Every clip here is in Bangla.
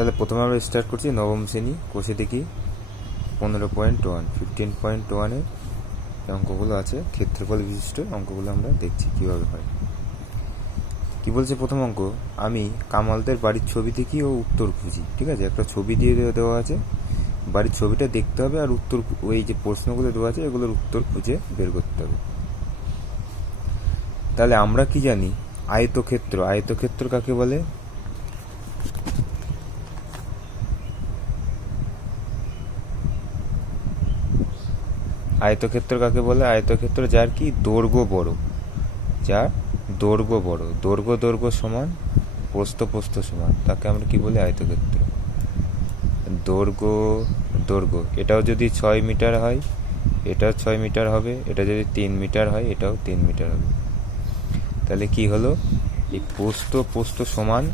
তাহলে প্রথমে আমরা স্টার্ট করছি নবম শ্রেণি, কোষে দেখি পনেরো পয়েন্ট ওয়ান ফিফটিন পয়েন্ট ওয়ানের অঙ্কগুলো আছে, ক্ষেত্রফল বিশিষ্ট অঙ্কগুলো আমরা দেখছি কীভাবে হয়। কি বলছে প্রথম অঙ্ক? আমি কামালদের বাড়ির ছবি দেখি ও উত্তর খুঁজি, ঠিক আছে? একটা ছবি দিয়ে দেওয়া- আছে। বাড়ির ছবিটা দেখতে হবে আর উত্তর ওই যে প্রশ্নগুলো দেওয়া আছে, এগুলোর উত্তর খুঁজে বের করতে হবে। তাহলে আমরা কি জানি? আয়তক্ষেত্র। আয়তক্ষেত্র কাকে বলে? আয়তক্ষেত্র কাকে বলে? আয়তক্ষেত্র যার কি? দৈর্ঘ্য বড়। যার দৈর্ঘ্য বড়। দৈর্ঘ্য দৈর্ঘ্য সমান, প্রস্থ প্রস্থ সমান। তাকে আমরা কি বলি? আয়তক্ষেত্র। দৈর্ঘ্য দৈর্ঘ্য। এটাও যদি ছয় মিটার হয়, এটাও ছয় মিটার হবে। এটা যদি তিন মিটার হয়, এটাও তিন মিটার হবে। তাহলে কি হলো? এই প্রস্থ প্রস্থ সমান,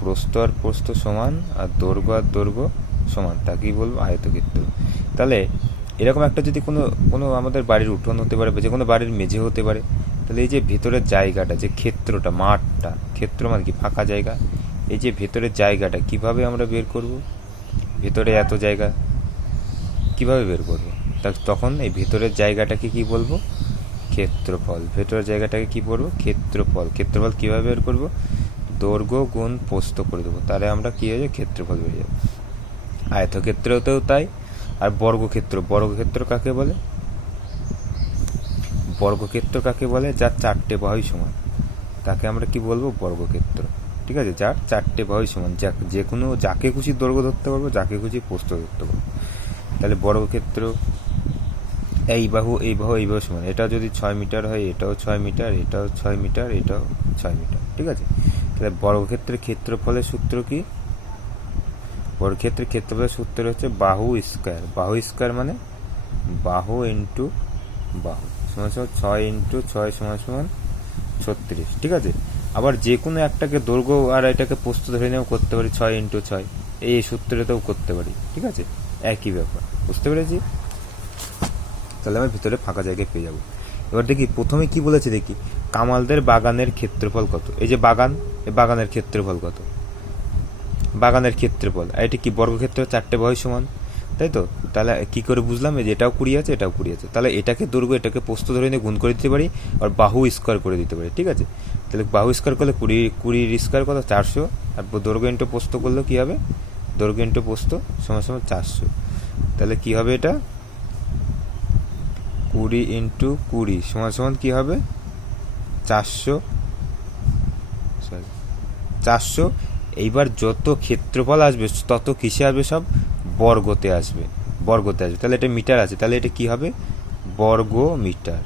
প্রস্থ আর প্রস্থ সমান, আর দৈর্ঘ্য আর দৈর্ঘ্য সমান। তাকেই বলব আয়তক্ষেত্র। তাহলে এরকম একটা যদি কোনো কোনো আমাদের বাড়ির উঠোন হতে পারে বা যে কোনো বাড়ির মেঝে হতে পারে, তাহলে এই যে ভেতরের জায়গাটা, যে ক্ষেত্রটা, মাঠটা, ক্ষেত্র মানে কি? ফাঁকা জায়গা। এই যে ভেতরের জায়গাটা, কীভাবে আমরা বের করব? ভেতরে এত জায়গা, কীভাবে বের করব? তা তখন এই ভেতরের জায়গাটাকে কি বলব? ক্ষেত্রফল। ভেতরের জায়গাটাকে কি বলব? ক্ষেত্রফল। ক্ষেত্রফল কীভাবে বের করব? দৈর্ঘ্য, গুণ পোস্ত করে দেবো। তাহলে আমরা কি হয়ে যাবে? ক্ষেত্রফল বেরিয়ে যাবে। আয়তক্ষেত্রতেও তাই আর বর্গক্ষেত্র বর্গক্ষেত্র কাকে বলে? বর্গক্ষেত্র কাকে বলে? যার চারটে বাহুই সমান। তাকে আমরা কি বলব? বর্গক্ষেত্র। ঠিক আছে? যার চারটে বাহুই সমান। যা যে কোনো, যাকে খুশি দৈর্ঘ্য ধরতে পারব, যাকে খুশি প্রস্থ ধরতে পারব। তাহলে বর্গক্ষেত্র, এই বাহু এই বাহু এই বাহু সমান। এটা যদি ছয় মিটার হয়, এটাও ছয় মিটার, এটাও ছয় মিটার, এটাও ছয় মিটার। ঠিক আছে? তাহলে বর্গক্ষেত্রের ক্ষেত্রফলের সূত্র কি? বর্গক্ষেত্রের ক্ষেত্রফলের সূত্র হচ্ছে বাহু স্কোয়ার। বাহু স্কোয়ার মানে বাহু ইন্টু বাহু। সমান সমান ছয় ইন্টু ছয় সমান সমান ছত্রিশ। ঠিক আছে? আবার যে কোনো একটাকে দৈর্ঘ্য আর এটাকে প্রস্তুত ধরে নিয়েও করতে পারি ছয় ইন্টু ছয়। এই সূত্রটাও করতে পারি। ঠিক আছে? একই ব্যাপার। বুঝতে পেরেছি? তাহলে আমি ভিতরে ফাঁকা জায়গায় পেয়ে যাব। এবার দেখি, প্রথমে কি বলেছে দেখি? কামালদের বাগানের ক্ষেত্রফল কত? এই যে বাগান, এই বাগানের ক্ষেত্রফল কত? বাগানের ক্ষেত্রফল আর এটি কি বর্গক্ষেত্র চারটে বয় সমান? তাই তো? তাহলে কি করে বুঝলাম? যে এটাও কুড়ি আছে, এটাও কুড়ি আছে। তাহলে এটাকে দৈর্ঘ্য এটাকে পোস্ত ধরে নিয়ে গুণ করে দিতে পারি আর বাহু স্কোয়ার করে দিতে পারি, ঠিক আছে? তাহলে বাহু স্কোয়ার করলে কুড়ি কুড়ির স্কোয়ার কত? চারশো। আর দৈর্ঘ্য ইন্টু পোস্ত করলে কী হবে? দৈর্ঘ্য ইন্টু পোস্ত সমান সমান চারশো। তাহলে কি হবে এটা? কুড়ি ইন্টু কুড়ি সমান সমান কী হবে? চারশো। সরি। চারশো এইবার যত ক্ষেত্রফল আসবে, তত কিসে আসবে সব? বর্গতে আসবে। বর্গতে আসবে। তাহলে এটা মিটার আছে। তাহলে এটা কি হবে? বর্গ মিটার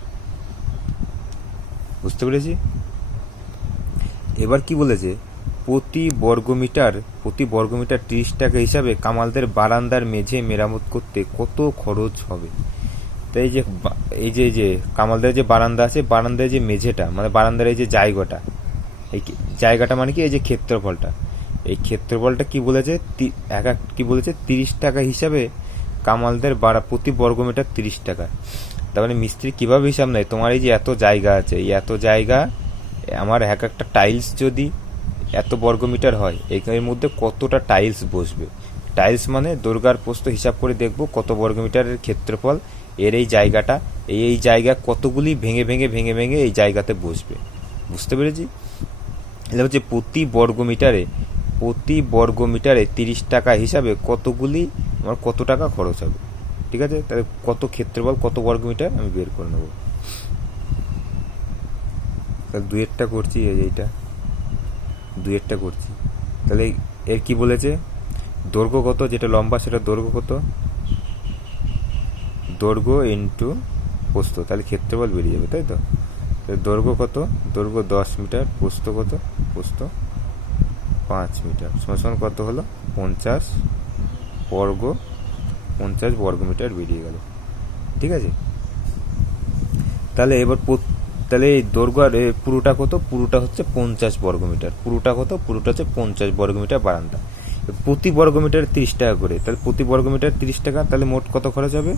বুঝতে পেরেছি? এবার কি বলেছে? প্রতি বর্গমিটার প্রতি বর্গমিটার তিরিশ টাকা হিসাবে কামালদের বারান্দার মেঝে মেরামত করতে কত খরচ হবে? তো এই যে এই যে যে কামালদের যে বারান্দা আছে, বারান্দার যে মেঝেটা মানে বারান্দার এই যে জায়গাটা, এই জায়গাটা মানে কি? এই যে ক্ষেত্রফলটা। এই ক্ষেত্রফলটা কি বলেছে? এক এক কি বলেছে? তিরিশ টাকা হিসাবে কামালদের বাড়া প্রতি বর্গমিটার তিরিশ টাকা। তার মানে মিস্ত্রি কীভাবে হিসাব নেয়? তোমার এই যে এত জায়গা আছে, এই এত জায়গা, আমার এক একটা টাইলস যদি এত বর্গমিটার হয় এর মধ্যে কতটা টাইলস বসবে? টাইলস মানে দুর্গার পোস্ত হিসাব করে দেখব কত বর্গমিটারের ক্ষেত্রফল, এর এই জায়গাটা, এই এই জায়গা কতগুলি ভেঙে ভেঙে ভেঙে ভেঙে এই জায়গাতে বসবে। বুঝতে পেরেছি? এটা হচ্ছে প্রতি বর্গমিটারে প্রতি বর্গ মিটারে তিরিশ টাকা হিসাবে কতগুলি, আমার কত টাকা খরচ হবে? ঠিক আছে? তাহলে কত ক্ষেত্রফল, কত বর্গমিটার আমি বের করে নেব। তাহলে দুয়েরটা করছি, এই এইটা। দুয়েরটা করছি। তাহলে এর কি বলেছে? দৈর্ঘ্য কত? যেটা লম্বা সেটা দৈর্ঘ্য কত? দৈর্ঘ্য ইন্টু পোস্ত তাহলে ক্ষেত্রফল বেরিয়ে যাবে, তাই তো? দৈর্ঘ্য কত? দৈর্ঘ্য দশ মিটার পোস্ত কত? প্রস্থ পাঁচ মিটার। সমান কত হলো? পঞ্চাশ বর্গ পঞ্চাশ বর্গ মিটার বেরিয়ে গেল। ঠিক আছে? তাহলে এবার তাহলে এই দৈর্ঘ্য আর পুরোটা কত? পুরোটা হচ্ছে পঞ্চাশ বর্গ মিটার পুরোটা কত? পুরোটা হচ্ছে পঞ্চাশ বর্গ মিটার বারান্দা প্রতি বর্গ মিটার তিরিশ টাকা করে। তাহলে প্রতি বর্গ মিটার তিরিশ টাকা, তাহলে মোট কত খরচ হবে?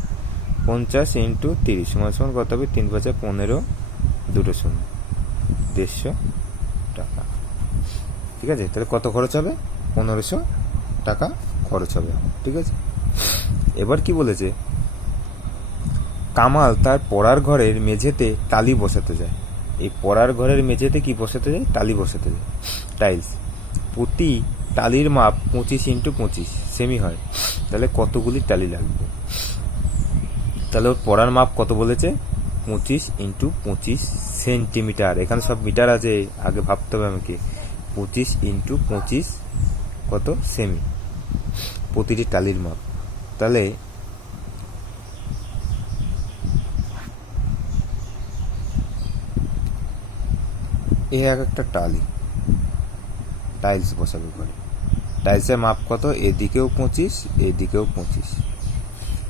পঞ্চাশ ইন্টু তিরিশ। সমান সমান কত হবে? তিন পাঁচে পনেরো, দুটো শূন্য। দেড়শো। ঠিক আছে? তাহলে কত খরচ হবে? পনেরোশো টাকা খরচ হবে। ঠিক আছে? এবার কি বলেছে? কামাল তার পড়ার ঘরের মেঝেতে টালি বসাতে যায়। এই পড়ার ঘরের মেঝেতে কি বসাতে যায়? টালি বসাতে যায়। টাইলস। প্রতি টালির মাপ পঁচিশ ইন্টু পঁচিশ, সেমি হয়। তাহলে কতগুলি টালি লাগবে? তাহলে ওর পড়ার মাপ কত বলেছে? পঁচিশ ইন্টু পঁচিশ সেন্টিমিটার। এখানে সব মিটার আছে, আগে ভাবতে হবে আমাকে। পঁচিশ ইন্টু পঁচিশ কত? সেমি। প্রতিটি টালির মাপ তাহলে এ এক একটা টালি। টাইলস বসাবে করে টাইলসের মাপ কত? এদিকেও পঁচিশ এদিকেও পঁচিশ।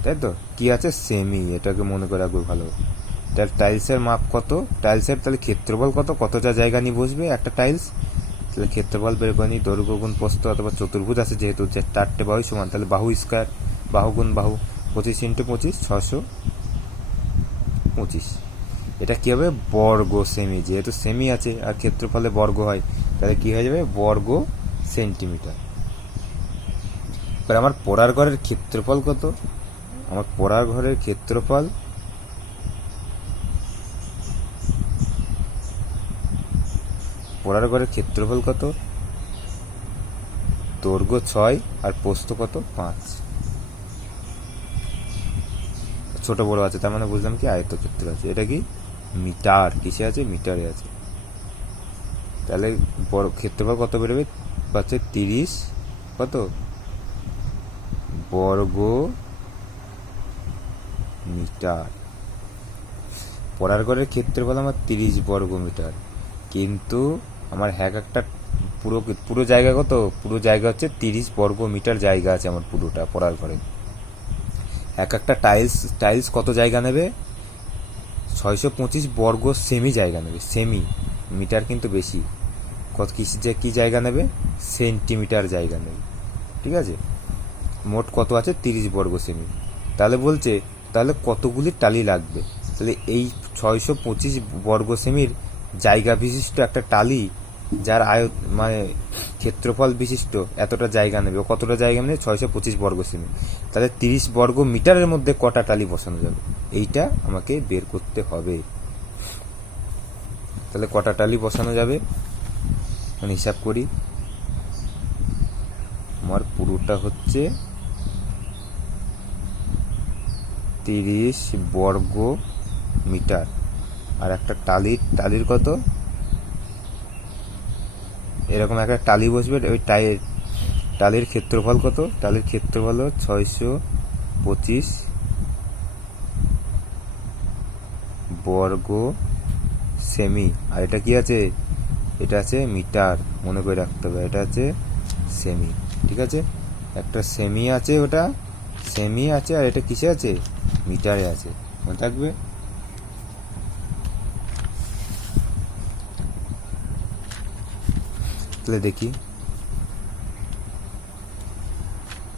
তাই তো? কি আছে? সেমি। এটাকে মনে করে রাখবে ভালো। তাহলে টাইলসের মাপ কত? টাইলসের তাহলে ক্ষেত্রফল কত? কতটা জায়গা নিয়ে বসবে? একটা টাইলস। তাহলে ক্ষেত্রফল বের করে নিই দৈর্ঘ্য গুণ প্রস্থ অথবা চতুর্ভুজ আছে যেহেতু যে চারটে বাহু সমান, তাহলে বাহু স্কোয়ার, বাহু গুণ বাহু, পঁচিশ ইন্টু পঁচিশ ছশো পঁচিশ। এটা কী হবে? বর্গ সেমি যেহেতু সেমি আছে আর ক্ষেত্রফলে বর্গ হয়, তাহলে কী হয়ে যাবে? বর্গ সেন্টিমিটার এবার আমার পড়ার ঘরের ক্ষেত্রফল কত? আমার পড়ার ঘরের ক্ষেত্রফল পড়ার ঘরের ক্ষেত্রফল কত? দৈর্ঘ্য ছয় আর পোস্ত কত? পাঁচ। ছোট বড় আছে, তার মানে বুঝলাম কি আয়তক্ষেত্র আছে। এটা কি? মিটার। কিসে আছে? মিটারে আছে। তাহলে বড় ক্ষেত্রফল কত বেরোবে? পাচ্ছে তিরিশ। কত? বর্গ মিটার। পড়ার ঘরের ক্ষেত্রফল আমার তিরিশ বর্গ মিটার। কিন্তু আমার হ্যাক একটা পুরো পুরো জায়গা কত? পুরো জায়গা হচ্ছে তিরিশ বর্গ মিটার জায়গা আছে আমার পুরোটা পড়ার ঘরে এক একটা টাইলস টাইলস কত জায়গা নেবে? ছয়শো পঁচিশ বর্গ সেমি জায়গা নেবে সেমি মিটার কিন্তু বেশি। কত কি কী জায়গা নেবে? সেন্টিমিটার জায়গা নেবে। ঠিক আছে? মোট কত আছে? তিরিশ বর্গ সেমি তাহলে বলছে, তাহলে কতগুলি টালি লাগবে? তাহলে এই ছয়শো পঁচিশ বর্গ সেমির জায়গা বিশিষ্ট একটা টালি যার আয় মানে ক্ষেত্রফল বিশিষ্ট এতটা জায়গা নেবে। কতটা জায়গা নেবে? ছয়শো পঁচিশ বর্গ সেমি। তাহলে তিরিশ বর্গ মিটারের মধ্যে কটা টালি বসানো যাবে? এইটা আমাকে বের করতে হবে। তাহলে কটা টালি বসানো যাবে? আমি হিসাব করি। আমার পুরোটা হচ্ছে তিরিশ বর্গ মিটার। আর একটা টালির টালির কত? এরকম একটা টালি বসবে, ওই টাই, টালির ক্ষেত্রফল কত? টালির ক্ষেত্রফল ছয়শো পঁচিশ বর্গ সেমি। আর এটা কি আছে? এটা আছে মিটার, মনে করে রাখতে হবে। এটা আছে সেমি, ঠিক আছে? একটা সেমি আছে ওটা, সেমি আছে আর এটা কিসে আছে? মিটারে আছে। মনে থাকবে? তাহলে দেখি।